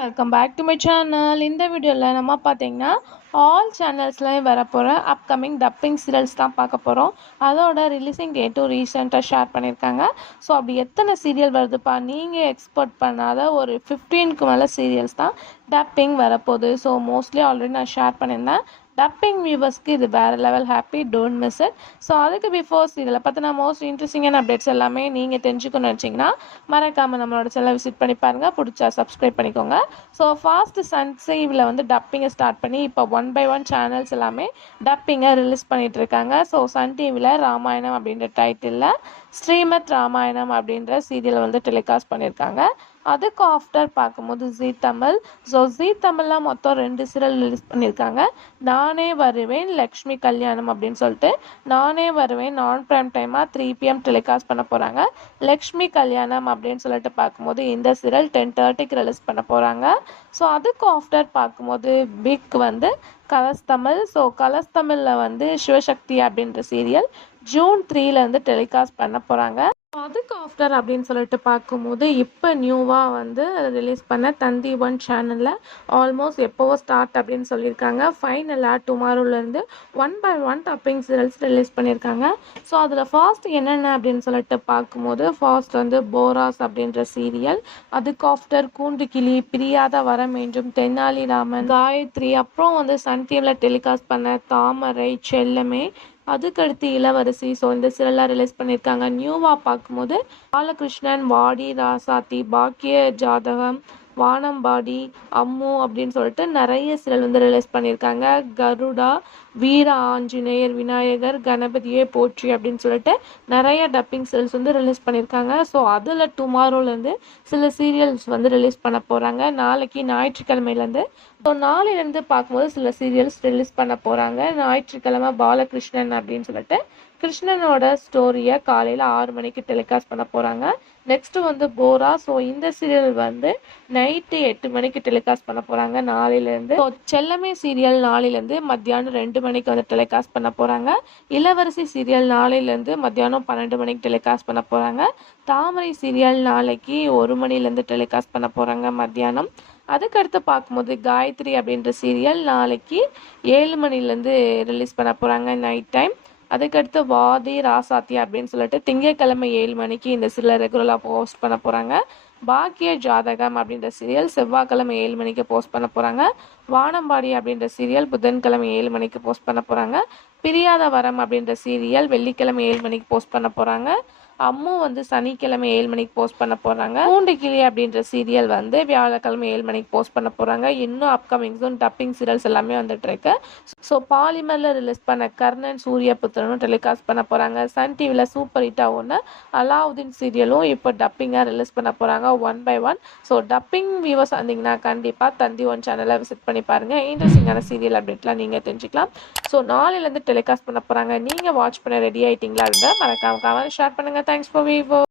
Welcome back to my channel. இந்த வீடியோவில் நம்ம பார்த்தீங்கன்னா ஆல் சேனல்ஸ்லையும் வரப்போகிற அப்கமிங் டப்பிங் சீரியல்ஸ் தான் பார்க்க போகிறோம். அதோட ரிலீஸிங் டேட்டும் ரீசெண்டாக ஷேர் பண்ணியிருக்காங்க. ஸோ அப்படி எத்தனை சீரியல் வருதுப்பா, நீங்கள் எக்ஸ்பெக்ட் பண்ணாத ஒரு 15க்கு மேலே சீரியல்ஸ் தான் டப்பிங் வரப்போகுது. ஸோ மோஸ்ட்லி ஆல்ரெடி நான் ஷேர் பண்ணியிருந்தேன். டப்பிங் வியூவர்ஸ்க்கு இது வேறு level happy, don't miss it. So அதுக்கு பிஃபோர் சீரியலை பற்றின மோஸ்ட் இன்ட்ரெஸ்டிங்கான அப்டேட்ஸ் எல்லாமே நீங்கள் தெரிஞ்சுக்கணும்னு நினச்சிங்கன்னா மறக்காமல் நம்மளோட சேனலை விசிட் பண்ணி பாருங்கள். பிடிச்சா சப்ஸ்கிரைப் பண்ணிக்கோங்க. ஸோ ஃபாஸ்ட் சன் டிவியில் வந்து டப்பிங்கை ஸ்டார்ட் பண்ணி இப்போ 1 by 1 சேனல்ஸ் எல்லாமே டப்பிங்கை ரிலீஸ் பண்ணிகிட்டு இருக்காங்க. ஸோ சன் டிவியில் ராமாயணம் அப்படின்ற டைட்டிலில் ஸ்ரீமத் ராமாயணம் அப்படின்ற சீரியல் வந்து டெலிகாஸ்ட் பண்ணியிருக்காங்க. அதுக்கு ஆஃப்டர் பார்க்கும்போது ஜீ தமிழ். ஸோ ஜீ தமிழ்லாம் மொத்தம் 2 சீரியல் ரிலீஸ் பண்ணியிருக்காங்க. நானே வருவேன், லக்ஷ்மி கல்யாணம் அப்படின்னு சொல்லிட்டு. நானே வருவேன் நான் ப்ரைம் டைமாக 3 PM டெலிகாஸ்ட் பண்ண போகிறாங்க. லக்ஷ்மி கல்யாணம் அப்படின்னு சொல்லிட்டு பார்க்கும்போது இந்த சீரியல் 10:30க்கு ரிலீஸ் பண்ண போகிறாங்க. ஸோ அதுக்கு ஆஃப்டர் பார்க்கும்போது பிக் வந்து கலர்ஸ் தமிழ். ஸோ கலர்ஸ் தமிழில் வந்து சிவசக்தி அப்படின்ற சீரியல் June 3 டெலிகாஸ்ட் பண்ண போகிறாங்க. அதுக்கு ஆஃப்டர் அப்படின்னு சொல்லிட்டு பார்க்கும்போது இப்போ நியூவாக வந்து ரிலீஸ் பண்ண தந்தி 1 சேனலில் ஆல்மோஸ்ட் எப்போவோ ஸ்டார்ட் அப்படின்னு சொல்லியிருக்காங்க. ஃபைனலாக டுமாரோலேருந்து 1 by 1 டப்பிங் சீரியல்ஸ் ரிலீஸ் பண்ணியிருக்காங்க. ஸோ அதில் ஃபாஸ்ட் என்னென்ன அப்படின்னு சொல்லிட்டு பார்க்கும்போது ஃபாஸ்ட் வந்து போராஸ் அப்படின்ற சீரியல், அதுக்கு ஆஃப்டர் கூண்டு கிளி, பிரியாத வரம் என்றும், தென்னாலிராமன், காயத்ரி, அப்புறம் வந்து சன் டிவியில் டெலிகாஸ்ட் பண்ண தாமரை, செல்லமே, அதுக்கடுத்து இளவரசி. ஸோ இந்த சீரியல்லாம் ரிலீஸ் பண்ணியிருக்காங்க. நியூவாக பார்க்கும்போது பாலகிருஷ்ணன், வாடி ராசாத்தி, பாக்கிய ஜாதகம், வானம்பாடி, அம்மு அப்படின்னு சொல்லிட்டு நிறைய சீரியல் வந்து ரிலீஸ் பண்ணியிருக்காங்க. கருடா, வீர ஆஞ்சநேயர், விநாயகர், கணபதியே போற்றி அப்படின்னு சொல்லிட்டு நிறைய டப்பிங் சீரியல்ஸ் வந்து ரிலீஸ் பண்ணியிருக்காங்க. ஸோ அதில் டுமாரோலேருந்து சில சீரியல்ஸ் வந்து ரிலீஸ் பண்ண போகிறாங்க. நாளைக்கு ஞாயிற்றுக்கிழமையிலேருந்து. ஸோ நாளையிலேருந்து பார்க்கும்போது சில சீரியல்ஸ் ரிலீஸ் பண்ண போகிறாங்க. ஞாயிற்றுக்கிழமை பாலகிருஷ்ணன் அப்படின்னு சொல்லிட்டு கிருஷ்ணனோட ஸ்டோரியை காலையில் 6 மணிக்கு டெலிகாஸ்ட் பண்ண போகிறாங்க. நெக்ஸ்ட்டு வந்து போரா. ஸோ இந்த சீரியல் வந்து நைட்டு 8 மணிக்கு டெலிகாஸ்ட் பண்ண போகிறாங்க நாளையிலேருந்து. ஸோ செல்லமே சீரியல் நாளையிலேருந்து மத்தியானம் 2 மணிக்கு வந்து டெலிகாஸ்ட் பண்ண போகிறாங்க. இளவரசி சீரியல் நாளையிலேருந்து மத்தியானம் 12 மணிக்கு டெலிகாஸ்ட் பண்ண போகிறாங்க. தாமரை சீரியல் நாளைக்கு 1 மணிலேருந்து டெலிகாஸ்ட் பண்ண போகிறாங்க மத்தியானம். அதுக்கடுத்து பார்க்கும்போது காயத்ரி அப்படின்ற சீரியல் நாளைக்கு 7 மணிலேருந்து ரிலீஸ் பண்ண போகிறாங்க நைட் டைம். அதுக்கடுத்து வாதி ராசாத்தி அப்படின்னு சொல்லிட்டு திங்கட்கிழமை 7 மணிக்கு இந்த சீரியல் ரெகுலராக போஸ்ட் பண்ண போகிறாங்க. பாக்கிய ஜாதகம் அப்படின்ற சீரியல் செவ்வாய்க்கிழமை 7 மணிக்கு போஸ்ட் பண்ண போகிறாங்க. வானம்பாடி அப்படின்ற சீரியல் புதன்கிழமை 7 மணிக்கு போஸ்ட் பண்ண போகிறாங்க. பிரியாத வரம் அப்படின்ற சீரியல் வெள்ளிக்கிழமை 7 மணிக்கு போஸ்ட் பண்ண போகிறாங்க. அம்மு வந்து சனிக்கிழமை 7 மணிக்கு போஸ்ட் பண்ண போகிறாங்க. கூண்டு கிளி அப்படின்ற சீரியல் வந்து வியாழக்கிழமை 7 மணிக்கு போஸ்ட் பண்ண போகிறாங்க. இன்னும் அப்கமிங் டப்பிங் சீரியல்ஸ் எல்லாமே வந்துட்டு இருக்கு. ஸோ பாலிமரில் ரிலீஸ் பண்ண கர்ணன் சூரியபுத்திரனும் டெலிகாஸ்ட் பண்ண போகிறாங்க. சன் டிவியில் சூப்பர் ஹிட்டாக ஒன்று அலாவுதீன் சீரியலும் இப்போ டப்பிங்காக ரிலீஸ் பண்ண போகிறாங்க 1 by 1. ஸோ டப்பிங் வியூவர்ஸ் வந்தீங்கன்னா கண்டிப்பாக தந்தி 1 சேனலை விசிட் பண்ணி பாருங்கள். இன்ட்ரெஸ்டிங்கான சீரியல் அப்டேட்லாம் நீங்கள் தெரிஞ்சுக்கலாம். ஸோ நாளையிலேருந்து டெலிகாஸ்ட் பண்ண போகிறாங்க. நீங்கள் வாட்ச் பண்ண ரெடி ஆகிட்டீங்களா இருந்தால் மறக்காம ஷேர் பண்ணுங்கள். Thanks for viewing.